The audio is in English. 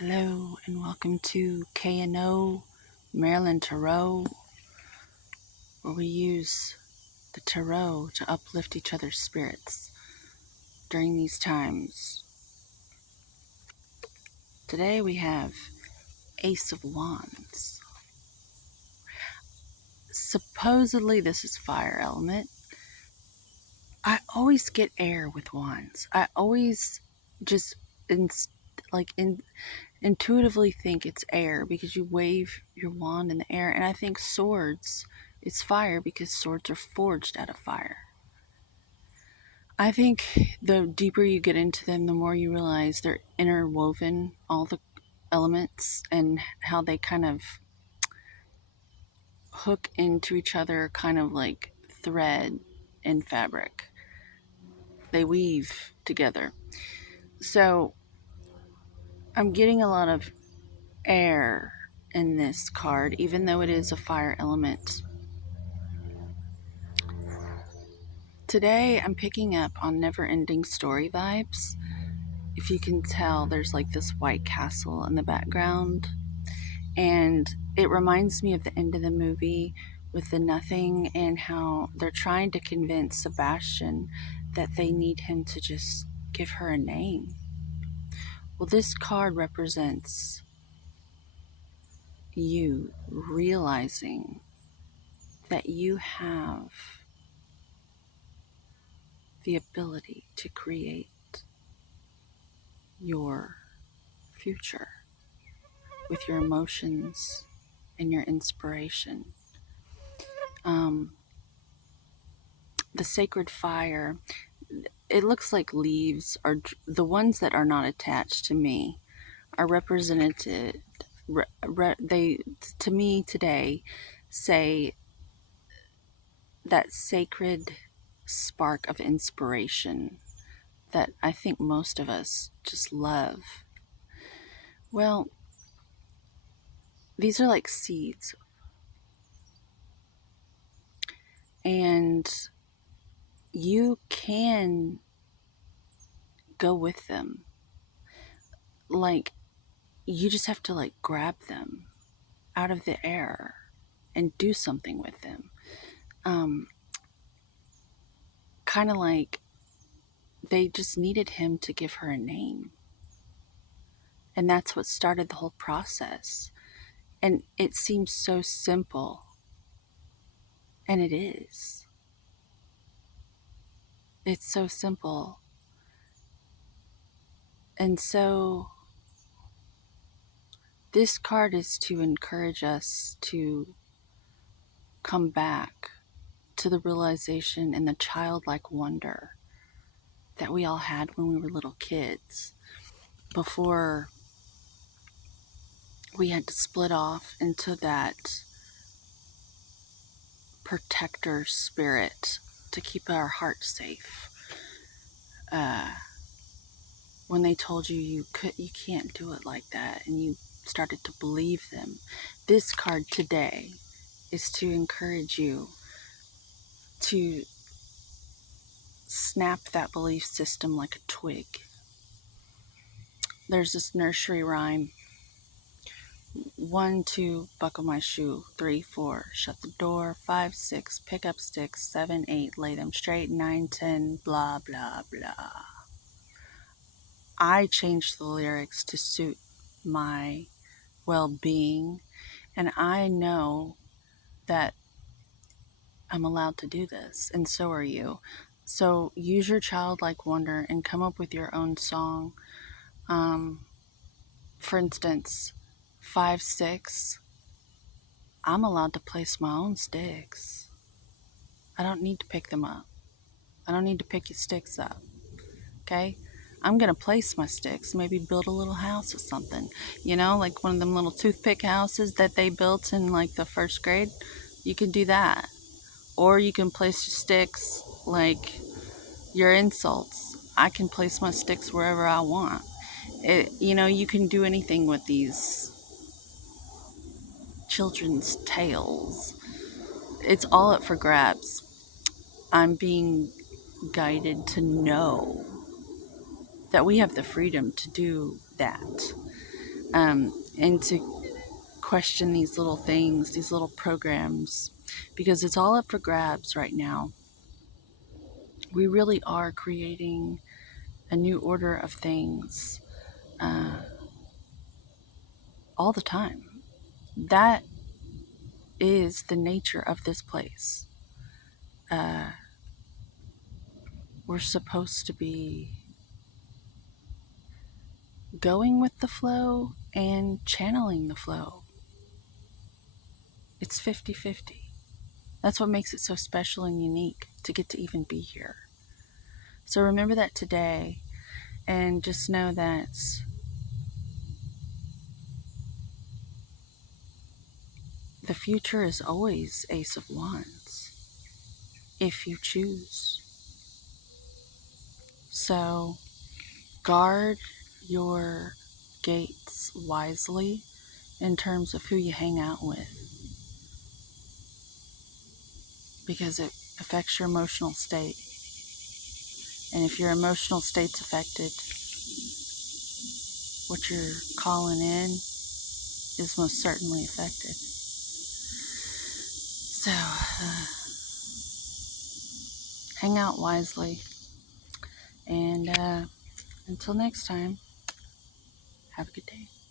Hello and welcome to K&O Marilyn Tarot, where we use the tarot to uplift each other's spirits during these times. Today we have Ace of Wands. Supposedly this is fire element. I always get air with wands. I always just intuitively think it's air because you wave your wand in the air, and I think swords is fire because swords are forged out of fire. I think the deeper you get into them, the more you realize they're interwoven, all the elements, and how they kind of hook into each other, kind of like thread and fabric. They weave together. So I'm getting a lot of air in this card, even though it is a fire element. Today I'm picking up on never-ending story vibes. If you can tell, there's like this white castle in the background, and it reminds me of the end of the movie with the Nothing, and how they're trying to convince Sebastian that they need him to just give her a name. Well, this card represents you realizing that you have the ability to create your future with your emotions and your inspiration. The sacred fire, it looks like leaves are the ones that are not attached to me are represented. They, to me today, say that sacred spark of inspiration that I think most of us just love. Well, these are like seeds, and you can go with them. Like, you just have to like grab them out of the air and do something with them. Kind of like they just needed him to give her a name. And that's what started the whole process. And it seems so simple. And it is. It's so simple. And so this card is to encourage us to come back to the realization and the childlike wonder that we all had when we were little kids, before we had to split off into that protector spirit to keep our heart safe. When they told you you can't do it like that, and you started to believe them. This card today is to encourage you to snap that belief system like a twig. There's this nursery rhyme. 1, 2, buckle my shoe. 3, 4, shut the door. 5, 6, pick up sticks. 7, 8, lay them straight. 9, 10, blah, blah, blah. I changed the lyrics to suit my well-being, and I know that I'm allowed to do this, and so are you. So use your childlike wonder and come up with your own song. For instance, 5, 6, I'm allowed to place my own sticks. I don't need to pick them up. I don't need to pick your sticks up. Okay? I'm going to place my sticks, maybe build a little house or something. You know, like one of them little toothpick houses that they built in like the first grade. You can do that. Or you can place your sticks like your insults. I can place my sticks wherever I want. You can do anything with these children's tales. It's all up for grabs. I'm being guided to know that we have the freedom to do that. and to question these little things, these little programs, because it's all up for grabs right now. We really are creating a new order of things uh, all the time. That is the nature of this place. Uh, we're supposed to be going with the flow and channeling the flow. It's 50-50. That's what makes it so special and unique to get to even be here. So remember that today, and just know that the future is always Ace of Wands if you choose. So guard your gates wisely in terms of who you hang out with, because it affects your emotional state. And if your emotional state's affected, what you're calling in is most certainly affected. So, hang out wisely. And until next time, have a good day.